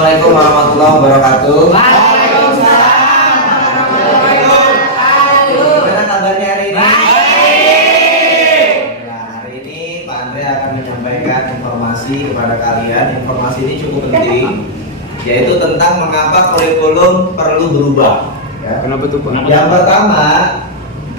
Assalamualaikum warahmatullahi wabarakatuh. Waalaikumsalam warahmatullahi wabarakatuh. Gimana kabarnya hari ini? Baik. Nah, hari ini Pak Andre akan menyampaikan informasi kepada kalian. Informasi ini cukup penting, yaitu tentang mengapa kurikulum perlu berubah. Ya. Kenapa tuh Pak? Yang pertama,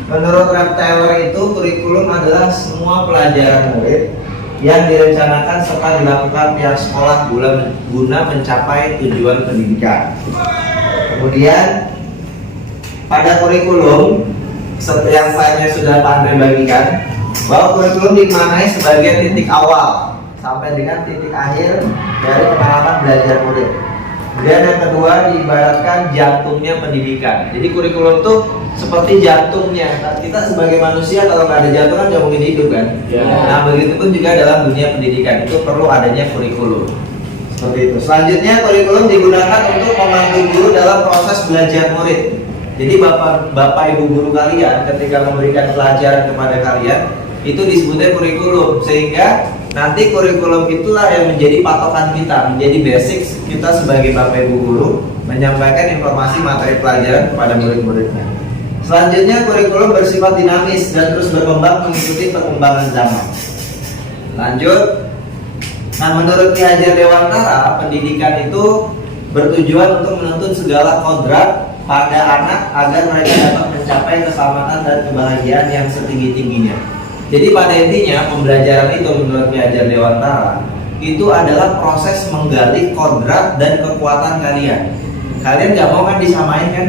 menurut Ralph Taylor itu kurikulum adalah semua pelajaran murid yang direncanakan serta dilakukan pihak sekolah guna mencapai tujuan pendidikan. Kemudian pada kurikulum seperti yang saya sudah Pak Andre bagikan, bahwa kurikulum dimaknai sebagai titik awal sampai dengan titik akhir dari pengalaman belajar murid. Kemudian yang kedua diibaratkan jantungnya pendidikan. Jadi kurikulum itu seperti jantungnya. Nah, kita sebagai manusia kalau nggak ada jantung kan nggak mungkin hidup kan. Ya. Nah begitu pun juga dalam dunia pendidikan itu perlu adanya kurikulum. Seperti itu. Selanjutnya kurikulum digunakan untuk memandu guru dalam proses belajar murid. Jadi bapak ibu guru kalian ketika memberikan pelajaran kepada kalian itu disebutnya kurikulum, sehingga nanti kurikulum itulah yang menjadi patokan kita, menjadi basic kita sebagai bapak ibu guru menyampaikan informasi materi pelajaran kepada murid-muridnya. Selanjutnya kurikulum bersifat dinamis dan terus berkembang mengikuti perkembangan zaman. Lanjut. Nah, menurut Ki Hajar Dewantara, pendidikan itu bertujuan untuk menuntun segala kodrat pada anak agar mereka dapat mencapai keselamatan dan kebahagiaan yang setinggi-tingginya. Jadi pada intinya pembelajaran itu menurut Ki Hajar Dewantara itu adalah proses menggali kodrat dan kekuatan kalian. Kalian nggak mau kan disamain kan?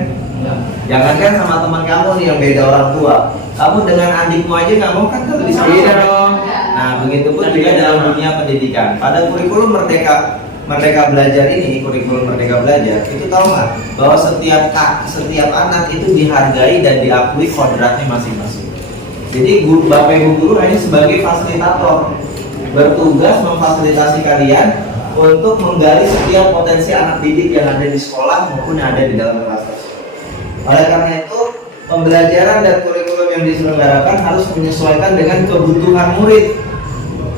Jangankan sama teman kamu nih yang beda orang tua, kamu dengan adikmu aja nggak mau kan kalau disamain? Iya dong. Nah begitupun juga dalam dunia pendidikan. Pada kurikulum Merdeka Belajar ini, kurikulum Merdeka Belajar itu tahu nggak bahwa setiap anak itu dihargai dan diakui kodratnya masing-masing. Jadi bapak ibu guru hanya sebagai fasilitator, bertugas memfasilitasi kalian untuk menggali setiap potensi anak didik yang ada di sekolah maupun yang ada di dalam kelas tersebut. Oleh karena itu, pembelajaran dan kurikulum yang diselenggarakan harus menyesuaikan dengan kebutuhan murid.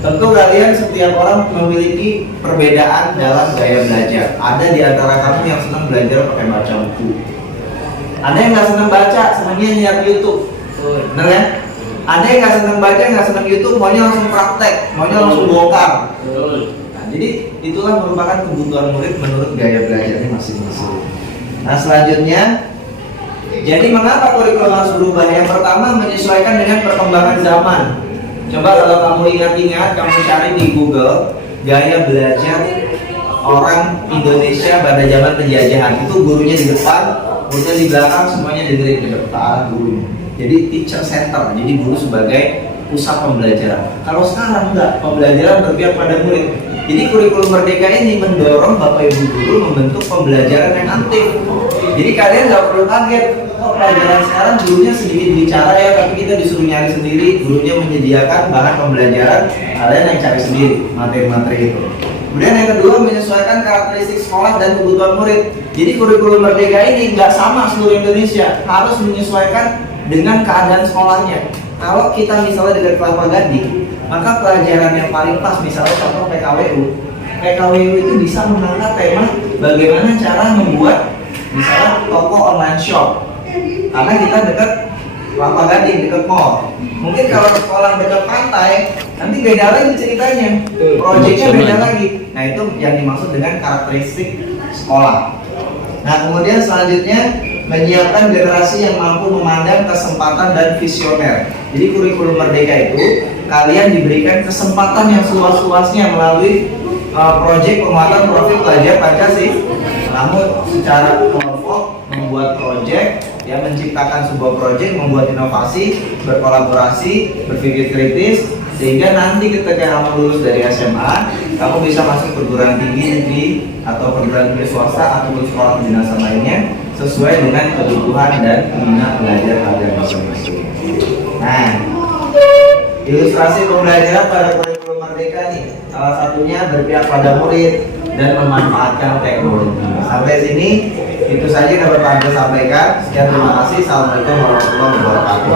Tentu kalian setiap orang memiliki perbedaan dalam gaya belajar. Ada di antara kamu yang senang belajar pakai baca buku. Ada yang nggak senang baca, senangnya lihat YouTube. Benar ya? Ada yang nggak senang baca, nggak senang YouTube, maunya langsung praktek, maunya langsung bongkar. Nah, jadi itulah merupakan kebutuhan murid menurut gaya belajarnya masing-masing. Nah selanjutnya, jadi mengapa kurikulum harus berubah? Yang pertama menyesuaikan dengan perkembangan zaman. Coba kalau kamu ingat-ingat, kamu cari di Google gaya belajar orang Indonesia pada zaman penjajahan. Itu gurunya di depan, gurunya di belakang, semuanya dengerin ke depan gurunya. Jadi teacher center, jadi guru sebagai pusat pembelajaran. Kalau sekarang enggak, pembelajaran berpihak pada murid. Jadi kurikulum Merdeka ini mendorong bapak ibu guru membentuk pembelajaran yang aktif. Jadi kalian nggak perlu kaget, kok pelajaran sekarang gurunya sedikit bicara ya, tapi kita disuruh nyari sendiri. Gurunya menyediakan bahan pembelajaran, kalian yang cari sendiri materi-materi itu. Kemudian yang kedua menyesuaikan karakteristik sekolah dan kebutuhan murid. Jadi kurikulum Merdeka ini nggak sama seluruh Indonesia, harus menyesuaikan dengan keadaan sekolahnya. Kalau kita misalnya dengan Kelapa Gading, maka pelajaran yang paling pas misalnya contoh PKWU itu bisa mengangkat tema bagaimana cara membuat misalnya toko online shop. Karena kita dekat Kelapa Gading, dekat mall. Mungkin kalau sekolah dekat pantai, nanti beda lagi ceritanya. Proyeknya beda lagi. Nah itu yang dimaksud dengan karakteristik sekolah. Nah kemudian selanjutnya menyiapkan generasi yang mampu memandang kesempatan dan visioner. Jadi kurikulum Merdeka itu kalian diberikan kesempatan yang seluas-luasnya melalui proyek penguatan profil pelajar Pancasila. Kamu secara kelompok membuat proyek, ya menciptakan sebuah proyek, membuat inovasi, berkolaborasi, berpikir kritis, sehingga nanti ketika kamu lulus dari SMA, kamu bisa masuk perguruan tinggi negeri atau perguruan tinggi swasta atau sekolah kedinasan lainnya sesuai dengan kebutuhan dan minat belajar kalian masing-masing. Nah, ilustrasi pembelajaran pada kurikulum Merdeka nih, salah satunya berpihak pada murid dan memanfaatkan teknologi. Sampai sini itu saja yang dapat Pak Andre sampaikan. Sekian, terima kasih. Assalamualaikum warahmatullahi wabarakatuh.